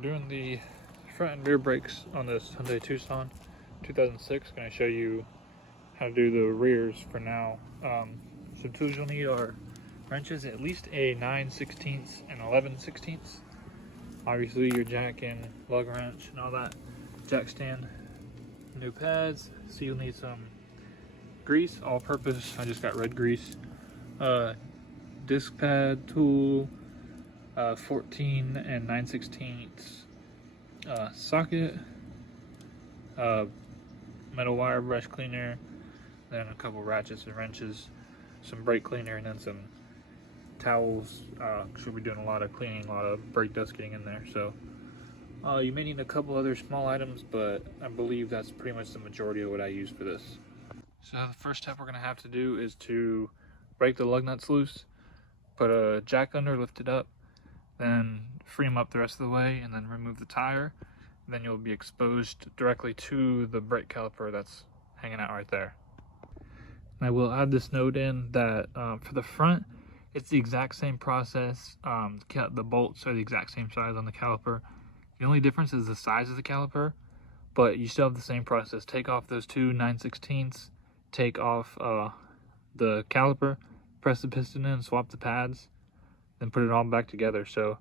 Doing the front and rear brakes on this Hyundai Tucson 2006. Going to show you how to do the rears for now. Some tools you'll need are wrenches, at least a 9/16 and 11/16. Obviously your jack and lug wrench and all that, jack stand, new pads. So you'll need some grease, all purpose. I just got red grease. Disc pad tool, 14 and 9/16 socket, metal wire brush cleaner, then a couple ratchets and wrenches, some brake cleaner, and then some towels. Should be doing a lot of cleaning, a lot of brake dust getting in there. So you may need a couple other small items, but I believe that's pretty much the majority of what I use for this. So the first step we're going to have to do is to break the lug nuts loose, put a jack under, lift it up, then free them up the rest of the way, and then remove the tire. Then you'll be exposed directly to the brake caliper that's hanging out right there. And I will add this note in that for the front, it's the exact same process. The bolts are the exact same size on the caliper. The only difference is the size of the caliper, but you still have the same process. Take off those two 9/16, take off the caliper, press the piston in, swap the pads, then put it all back together. So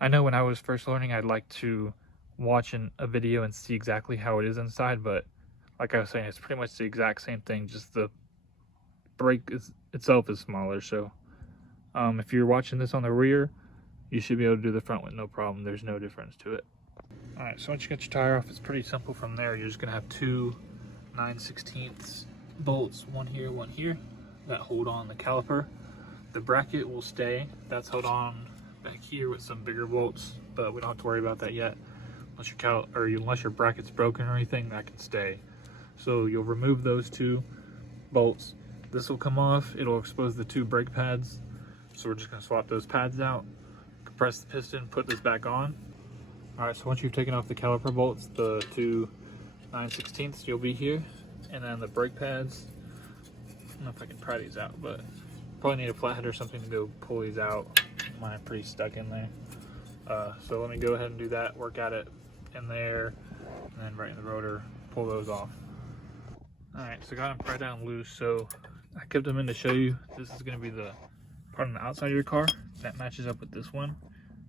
I know when I was first learning, I'd like to watch a video and see exactly how it is inside, but like I was saying, it's pretty much the exact same thing, just the brake itself is smaller. So if you're watching this on the rear, you should be able to do the front with no problem. There's no difference to it. All right, so once you get your tire off, it's pretty simple from there. You're just gonna have two 9/16 bolts, one here, that hold on the caliper. The bracket will stay. That's held on back here with some bigger bolts, but we don't have to worry about that yet. Unless your bracket's broken or anything, that can stay. So you'll remove those two bolts. This will come off. It'll expose the two brake pads. So we're just gonna swap those pads out, compress the piston, put this back on. All right, so once you've taken off the caliper bolts, the two 9/16, you'll be here. And then the brake pads, I don't know if I can pry these out, but probably need a flathead or something to go pull these out. Mine are pretty stuck in there. So let me go ahead and do that, work at it in there, and then right in the rotor, pull those off. All right, so got them pried down loose. So I kept them in to show you. This is gonna be the part on the outside of your car that matches up with this one.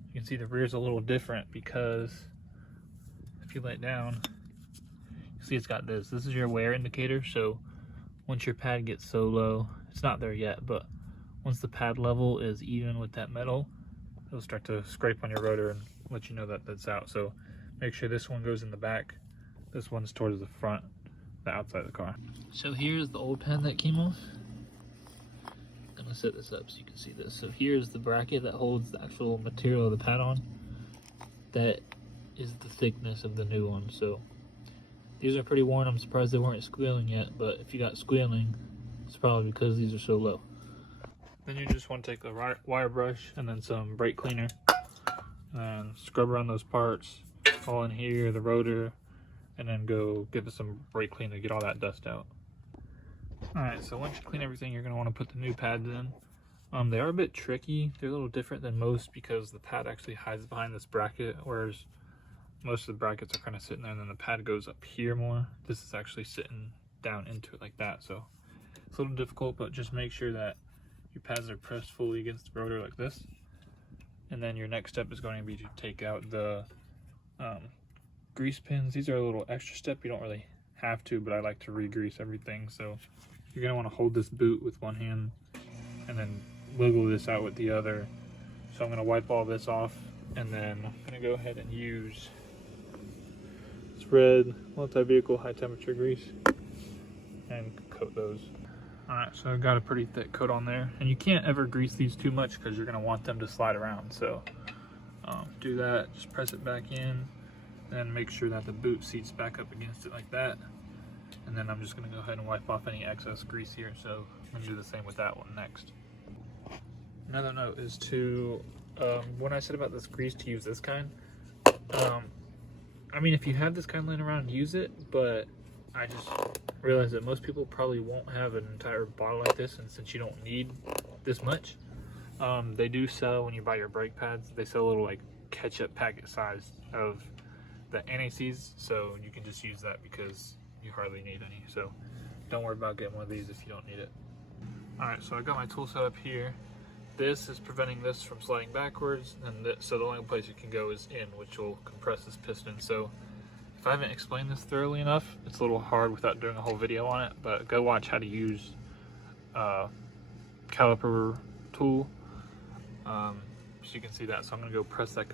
You can see the rear is a little different because if you let down, you see it's got this. This is your wear indicator. So once your pad gets so low, it's not there yet, but once the pad level is even with that metal, it'll start to scrape on your rotor and let you know that that's out. So make sure this one goes in the back. This one's towards the front, the outside of the car. So here's the old pad that came off. I'm gonna set this up so you can see this. So here's the bracket that holds the actual material of the pad on. That is the thickness of the new one. So these are pretty worn. I'm surprised they weren't squealing yet, but if you got squealing, it's probably because these are so low. Then you just want to take a wire brush and then some brake cleaner and scrub around those parts, all in here, the rotor, and then go give it some brake cleaner to get all that dust out. All right, so once you clean everything, you're gonna want to put the new pads in. They are a bit tricky. They're a little different than most because the pad actually hides behind this bracket, whereas most of the brackets are kind of sitting there and then the pad goes up here more. This is actually sitting down into it like that. So it's a little difficult, but just make sure that your pads are pressed fully against the rotor like this. And then your next step is going to be to take out the grease pins. These are a little extra step. You don't really have to, but I like to re-grease everything. So you're going to want to hold this boot with one hand and then wiggle this out with the other. So I'm going to wipe all this off, and then I'm going to go ahead and use this red multi-vehicle high temperature grease and coat those. All right, so I've got a pretty thick coat on there, and you can't ever grease these too much because you're going to want them to slide around. So do that, just press it back in, then make sure that the boot seats back up against it like that. And then I'm just going to go ahead and wipe off any excess grease here. So I'm going to do the same with that one next. Another note is to, when I said about this grease, to use this kind. I mean, if you have this kind laying around, use it, but I just realized that most people probably won't have an entire bottle like this, and since you don't need this much, They do sell, when you buy your brake pads, they sell a little like ketchup packet size of the NACs, so you can just use that because you hardly need any. So don't worry about getting one of these if you don't need it. Alright, so I got my tool set up here. This is preventing this from sliding backwards, and so the only place it can go is in, which will compress this piston. So if I haven't explained this thoroughly enough, it's a little hard without doing a whole video on it, but go watch how to use caliper tool, so you can see that. So I'm going to go press that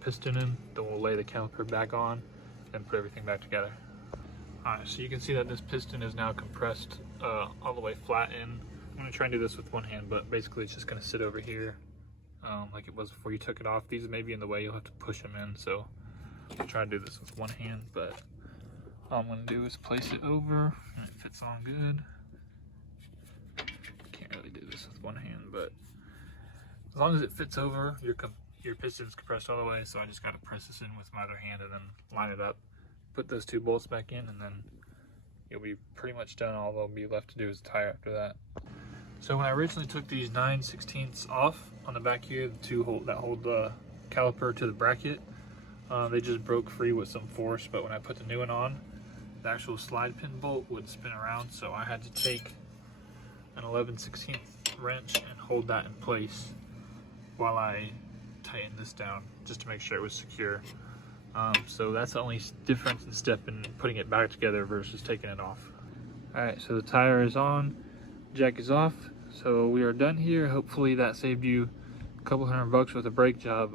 piston in, then we'll lay the caliper back on and put everything back together. Alright, so you can see that this piston is now compressed all the way flat in. I'm going to try and do this with one hand, but basically it's just going to sit over here like it was before you took it off. These may be in the way, you'll have to push them in, so I'll try to do this with one hand, but all I'm going to do is place it over and it fits on good. Can't really do this with one hand, but as long as it fits over, your piston's compressed all the way, so I just got to press this in with my other hand and then line it up, put those two bolts back in, and then you'll be pretty much done. All that'll be left to do is tie after that. So when I originally took these 9/16 off on the back here, the two that hold the caliper to the bracket, they just broke free with some force, but when I put the new one on, the actual slide pin bolt would spin around, so I had to take an 11/16 wrench and hold that in place while I tightened this down, just to make sure it was secure. So that's the only difference in step in putting it back together versus taking it off. Alright, so the tire is on, jack is off, so we are done here. Hopefully that saved you a couple $100 with a brake job.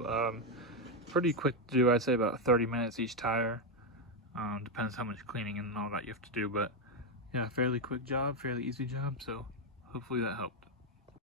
Pretty quick to do, I'd say about 30 minutes each tire. Depends how much cleaning and all that you have to do, but yeah, fairly quick job, fairly easy job, so hopefully that helped.